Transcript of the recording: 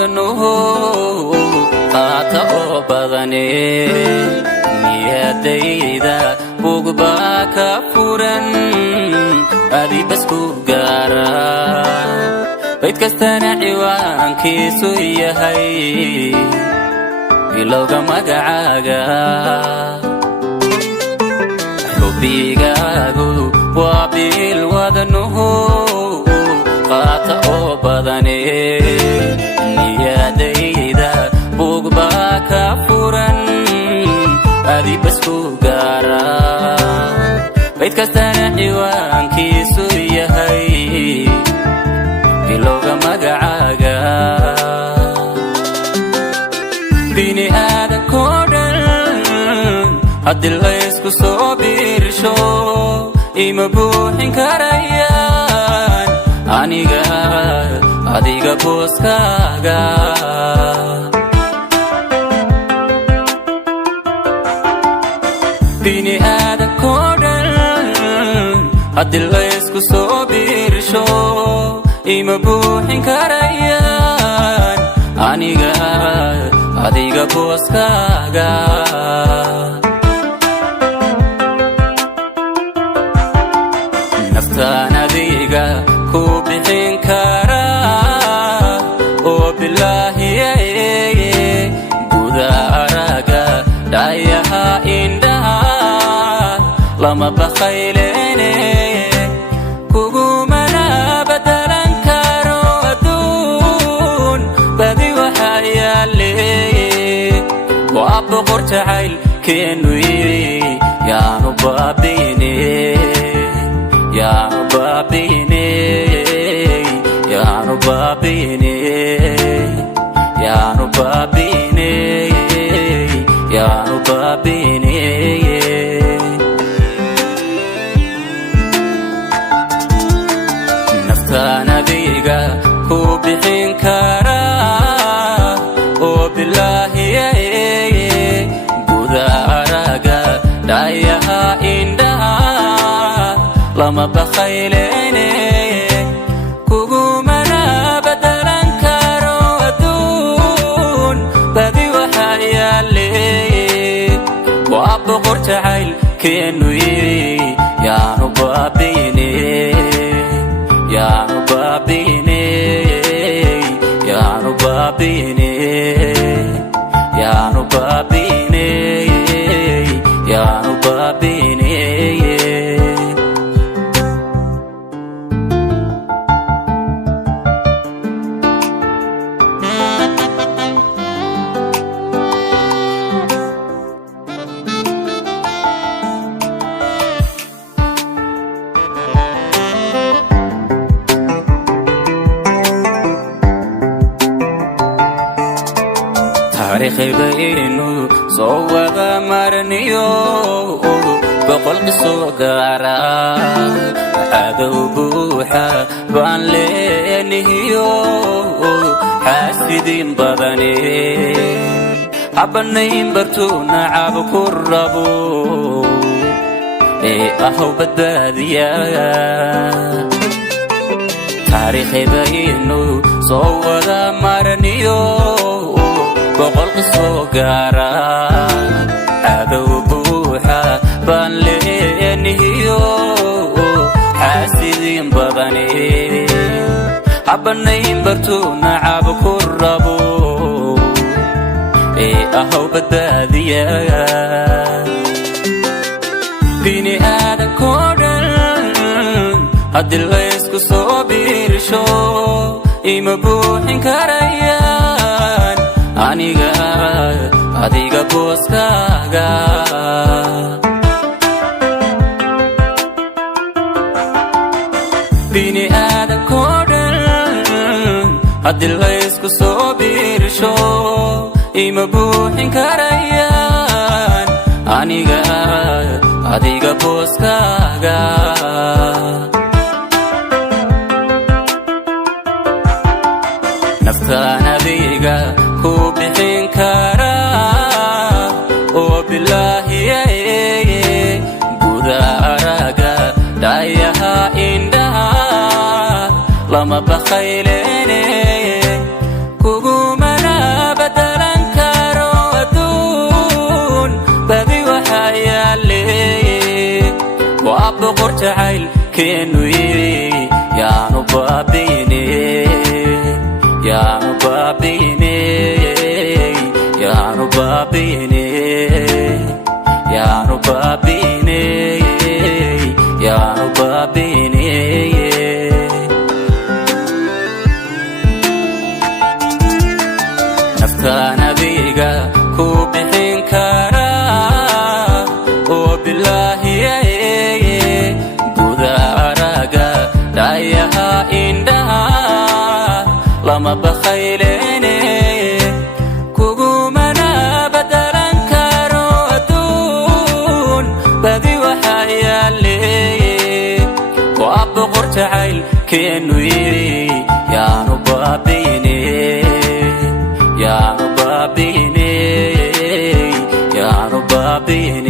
wadnuhu qaata oo badane niyadayda bugba ka furan adi bas ku gaara bayd kastana ciwaankiisu yahay bilowga magacaaga xubbigaagu waa bil wadnuhu qaata oo badane niyadayda bugba ka furan adi bas ku gaara bayd kastana ciwaankiisu yahay bilowga magacaaga bini aadankoo dhan haddii laysku soo biirsho ima buuxin karayaan aniga adiga booskaaga bini aadankoo dhan haddii laysku soo biirsho ima buuxin karayaan aniga adiga booskaaga naftaan adiga ku bixin karaa oo bilaahiye guda araga dhayaha indhaha lama bakhaylene kugumana badalan karo adduun badi waxaa yaale waa boqor jacaylkeenu yiri yaanu baabiine yaanu baabiine yaanu baabiine yaanu baabiine yaanu baabiine naftaan adiga ku bixin karaa oo bilaahiye guda araga dhayaha indhaha lama bakhaylene kugumana badalan karo adduun badi waxaa yaale waa boqor jacaylkeenu yiri yaanu baabiine yaanu baabiine yaanu baabiine yaanu baabiine yaanu baabiine taariikhibaynu soo wada marniyo boqol qisoo gaara cadow buuxa baan leenahiyo xaasidiin badane habanayn bartuu nacab ku rabo ee ahow badbaadiya taariikhibaynu soo wada marniyo boqol qisoo gaara cadow buuxa baan leenahiyo xaasidiin badane habanayn bartuu nacab ku rabo ee ahow badbaadiya bini aadankoo dhan haddii laysku soo biirsho ima buuxin karayaan aniga adiga booskaaga bini aadankoo dhan haddii laysku soo biirsho ima buuxin karayaan aniga adiga booskaaga naftaan adiga ku bixin karaa oo bilaahiye guda araga dhayaha indhaha lama bakhaylene kuguma boqor jacayl keenu yaanu baabine yaanu baabine yaanu baabine yaanu baabine yaanu baabine naftaan adiga ku bixin karaa oo bilaahi guda araga dhayaha indhaha lama bakhaylene kugumana badalan karo adduun badi waxaa yaale waa boqor jacayl keenu yaanu baabine yaanu baabine yaanu baabine